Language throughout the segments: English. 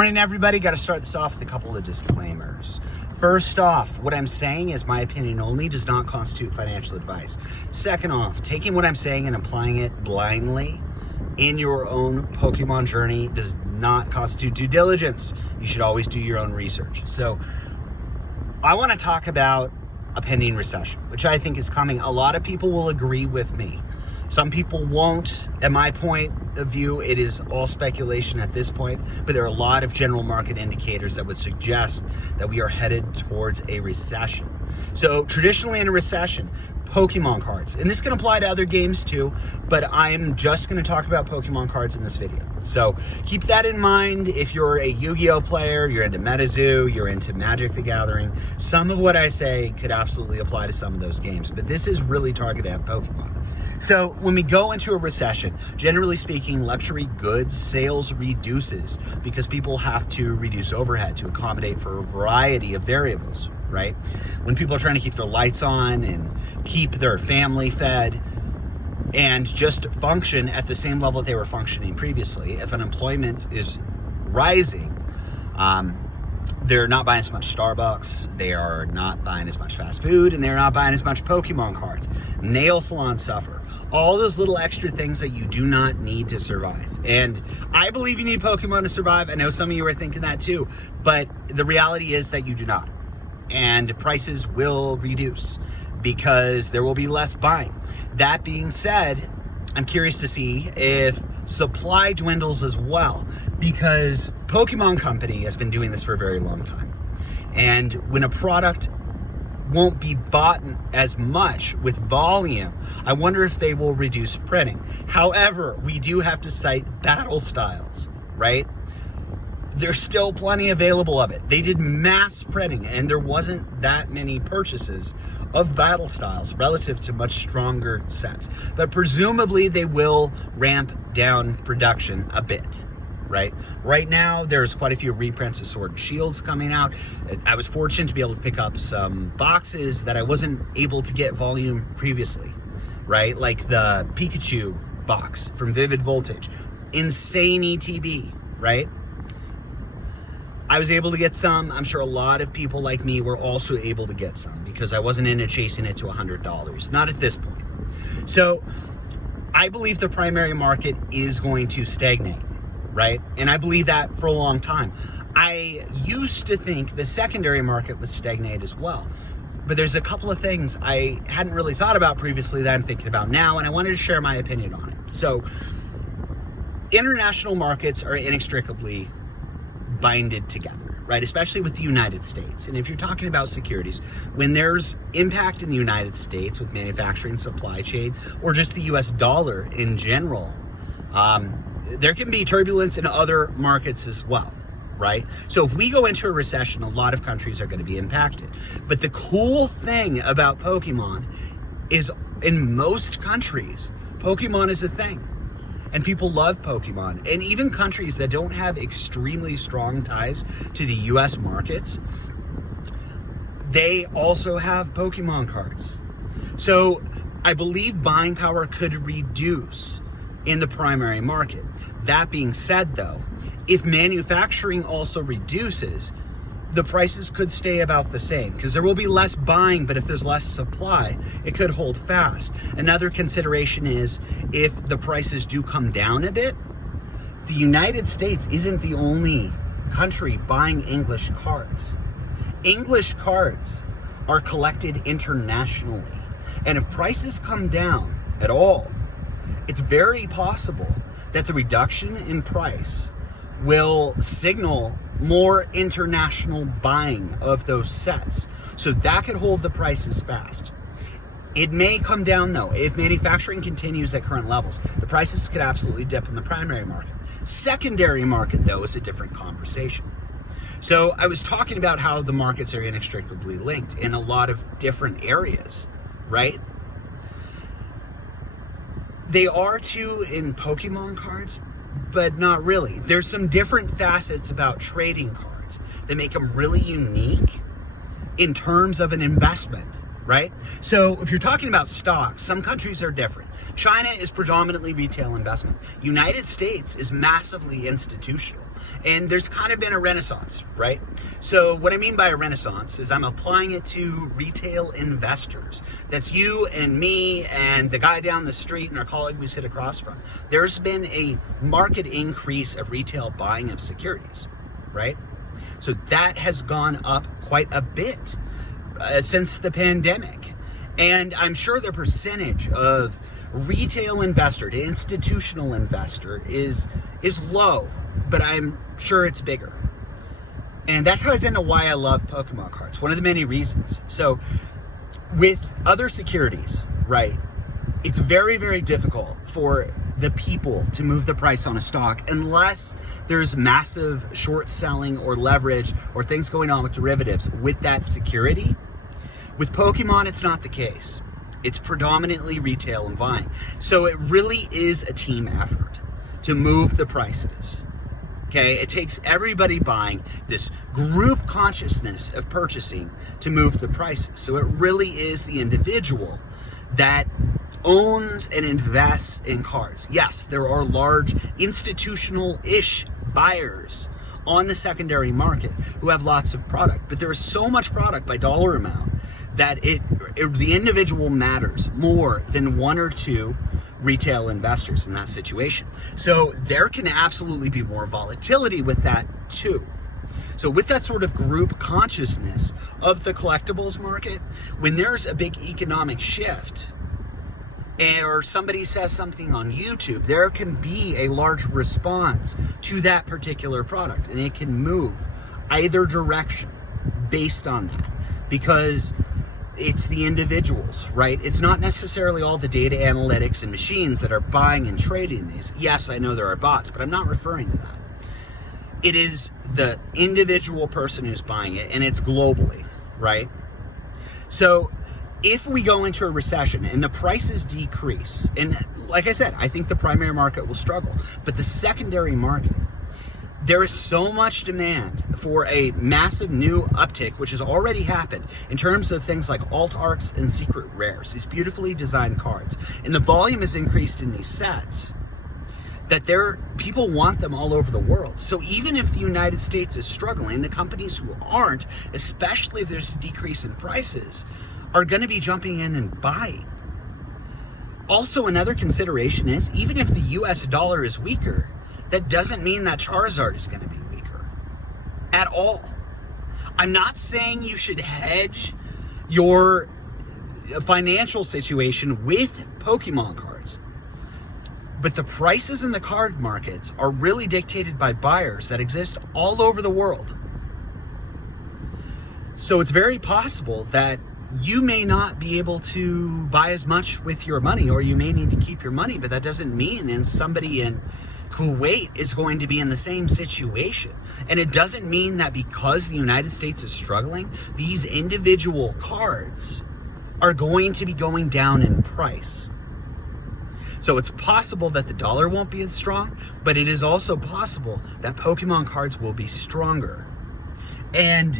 Morning, everybody. Got to start this off with a couple of disclaimers. First off, what I'm saying is my opinion only, does not constitute financial advice. Second off, taking what I'm saying and applying it blindly in your own Pokemon journey does not constitute due diligence. You should always do your own research. So I want to talk about a pending recession, which I think is coming. A lot of people will agree with me. Some people won't. At my point of view, it is all speculation at this point, but there are a lot of general market indicators that would suggest that we are headed towards a recession. So traditionally in a recession, Pokemon cards, and this can apply to other games too, but I'm just going to talk about Pokemon cards in this video. So keep that in mind. If you're a Yu-Gi-Oh player, you're into MetaZoo, you're into Magic the Gathering, some of what I say could absolutely apply to some of those games, but this is really targeted at Pokemon. So when we go into a recession, generally speaking, luxury goods sales reduces because people have to reduce overhead to accommodate for a variety of variables, right? When people are trying to keep their lights on and keep their family fed and just function at the same level that they were functioning previously, if unemployment is rising, they're not buying as much Starbucks, they are not buying as much fast food, and they're not buying as much Pokemon cards. Nail salons suffer. All those little extra things that you do not need to survive. And I believe you need Pokemon to survive. I know some of you are thinking that too, but the reality is that you do not. And prices will reduce because there will be less buying. That being said, I'm curious to see if supply dwindles as well, because Pokemon Company has been doing this for a very long time. And when a product won't be bought as much with volume, I wonder if they will reduce printing. However, we do have to cite battle styles, right? There's still plenty available of it. They did mass printing and there wasn't that many purchases of battle styles relative to much stronger sets. But presumably they will ramp down production a bit, right? Right now, there's quite a few reprints of Sword and Shields coming out. I was fortunate to be able to pick up some boxes that I wasn't able to get volume previously, right? Like the Pikachu box from Vivid Voltage. Insane ETB, right? I was able to get some. I'm sure a lot of people like me were also able to get some because I wasn't into chasing it to $100. Not at this point. So I believe the primary market is going to stagnate, right? And I believe that for a long time. I used to think the secondary market would stagnate as well. But there's a couple of things I hadn't really thought about previously that I'm thinking about now, and I wanted to share my opinion on it. So international markets are inextricably binded together, right? Especially with the United States. And if you're talking about securities, when there's impact in the United States with manufacturing, supply chain, or just the US dollar in general, there can be turbulence in other markets as well, right? So if we go into a recession, a lot of countries are going to be impacted. But the cool thing about Pokemon is in most countries, Pokemon is a thing. And people love Pokemon. And even countries that don't have extremely strong ties to the US markets, they also have Pokemon cards. So I believe buying power could reduce in the primary market. That being said though, if manufacturing also reduces, the prices could stay about the same because there will be less buying, but if there's less supply, it could hold fast. Another consideration is if the prices do come down a bit, the United States isn't the only country buying English cards. English cards are collected internationally. And if prices come down at all, it's very possible that the reduction in price will signal more international buying of those sets. So that could hold the prices fast. It may come down though. If manufacturing continues at current levels, the prices could absolutely dip in the primary market. Secondary market though is a different conversation. So I was talking about how the markets are inextricably linked in a lot of different areas, right? They are too in Pokemon cards, but not really. There's some different facets about trading cards that make them really unique in terms of an investment, right? So if you're talking about stocks, some countries are different. China is predominantly retail investment. United States is massively institutional. And there's kind of been a renaissance, right? So what I mean by a renaissance is I'm applying it to retail investors. That's you and me and the guy down the street and our colleague we sit across from. There's been a market increase of retail buying of securities, right? So that has gone up quite a bit since the pandemic. And I'm sure the percentage of retail investor to institutional investor is low, but I'm sure it's bigger. And that ties into why I love Pokemon cards, one of the many reasons. So with other securities, right, it's very, very difficult for the people to move the price on a stock unless there's massive short selling or leverage or things going on with derivatives with that security. With Pokemon, it's not the case. It's predominantly retail and buying. So it really is a team effort to move the prices. Okay, it takes everybody buying, this group consciousness of purchasing to move the prices. So it really is the individual that owns and invests in cards. Yes, there are large institutional-ish buyers on the secondary market who have lots of product, but there is so much product by dollar amount that the individual matters more than one or two retail investors in that situation. So there can absolutely be more volatility with that too. So with that sort of group consciousness of the collectibles market, when there's a big economic shift, or somebody says something on YouTube, there can be a large response to that particular product, and it can move either direction based on that, because it's the individuals, right? It's not necessarily all the data analytics and machines that are buying and trading these. Yes, I know there are bots, but I'm not referring to that. It is the individual person who's buying it, and it's globally, right? So if we go into a recession and the prices decrease, and like I said, I think the primary market will struggle, but the secondary market, there is so much demand for a massive new uptick, which has already happened in terms of things like alt arcs and secret rares, these beautifully designed cards. And the volume has increased in these sets that people want them all over the world. So even if the United States is struggling, the companies who aren't, especially if there's a decrease in prices, are going to be jumping in and buying. Also, another consideration is, even if the US dollar is weaker, that doesn't mean that Charizard is going to be weaker at all. I'm not saying you should hedge your financial situation with Pokemon cards, but the prices in the card markets are really dictated by buyers that exist all over the world. So it's very possible that you may not be able to buy as much with your money, or you may need to keep your money, but that doesn't mean somebody in Kuwait is going to be in the same situation. And it doesn't mean that because the United States is struggling, these individual cards are going to be going down in price. So it's possible that the dollar won't be as strong, but it is also possible that Pokemon cards will be stronger. And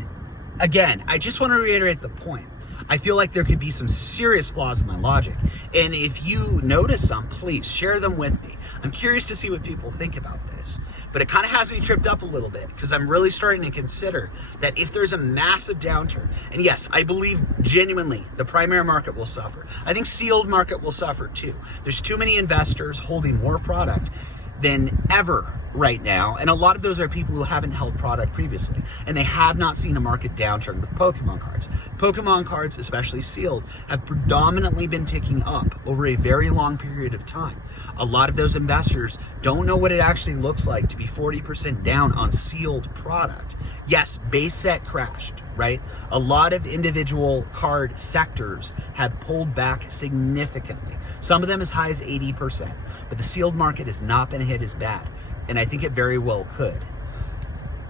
again, I just want to reiterate the point. I feel like there could be some serious flaws in my logic. And if you notice some, please share them with me. I'm curious to see what people think about this. But it kind of has me tripped up a little bit, because I'm really starting to consider that if there's a massive downturn, and yes, I believe genuinely the primary market will suffer. I think sealed market will suffer too. There's too many investors holding more product than ever right now, and a lot of those are people who haven't held product previously, and they have not seen a market downturn with Pokemon cards. Pokemon cards, especially sealed, have predominantly been ticking up over a very long period of time. A lot of those investors don't know what it actually looks like to be 40% down on sealed product. Yes, base set crashed, right? A lot of individual card sectors have pulled back significantly, some of them as high as 80%, but the sealed market has not been hit as bad. And I think it very well could.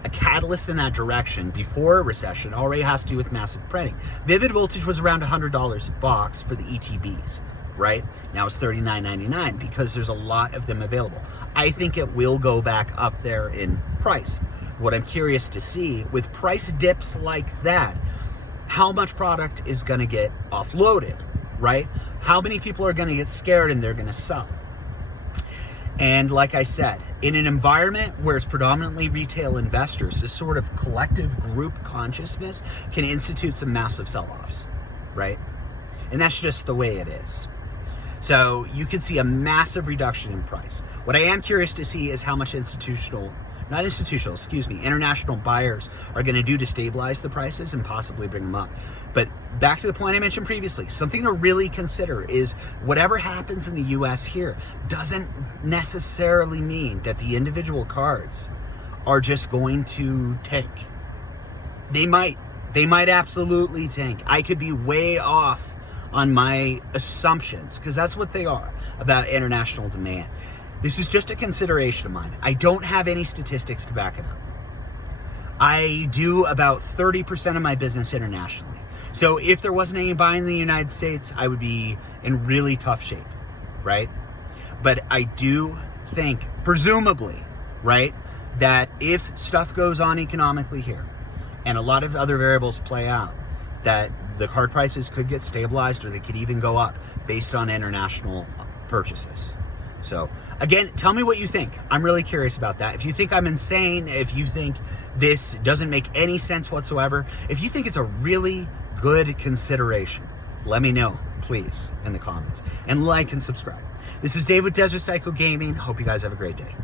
A catalyst in that direction before a recession already has to do with massive printing. Vivid Voltage was around $100 a box for the ETBs, right? Now it's $39.99 because there's a lot of them available. I think it will go back up there in price. What I'm curious to see with price dips like that, how much product is going to get offloaded, right? How many people are going to get scared and they're going to sell? And like I said, in an environment where it's predominantly retail investors, this sort of collective group consciousness can institute some massive sell-offs, right? And that's just the way it is. So you can see a massive reduction in price. What I am curious to see is how much international buyers are going to do to stabilize the prices and possibly bring them up. But back to the point I mentioned previously, something to really consider is whatever happens in the US here doesn't necessarily mean that the individual cards are just going to tank. They might absolutely tank. I could be way off on my assumptions, because that's what they are about international demand. This is just a consideration of mine. I don't have any statistics to back it up. I do about 30% of my business internationally. So if there wasn't any buying in the United States, I would be in really tough shape, right? But I do think, presumably, right, that if stuff goes on economically here and a lot of other variables play out, that the card prices could get stabilized or they could even go up based on international purchases. So again, tell me what you think. I'm really curious about that. If you think I'm insane, if you think this doesn't make any sense whatsoever, if you think it's a really good consideration, let me know, please, in the comments. And like and subscribe. This is Dave with Desert Psycho Gaming. Hope you guys have a great day.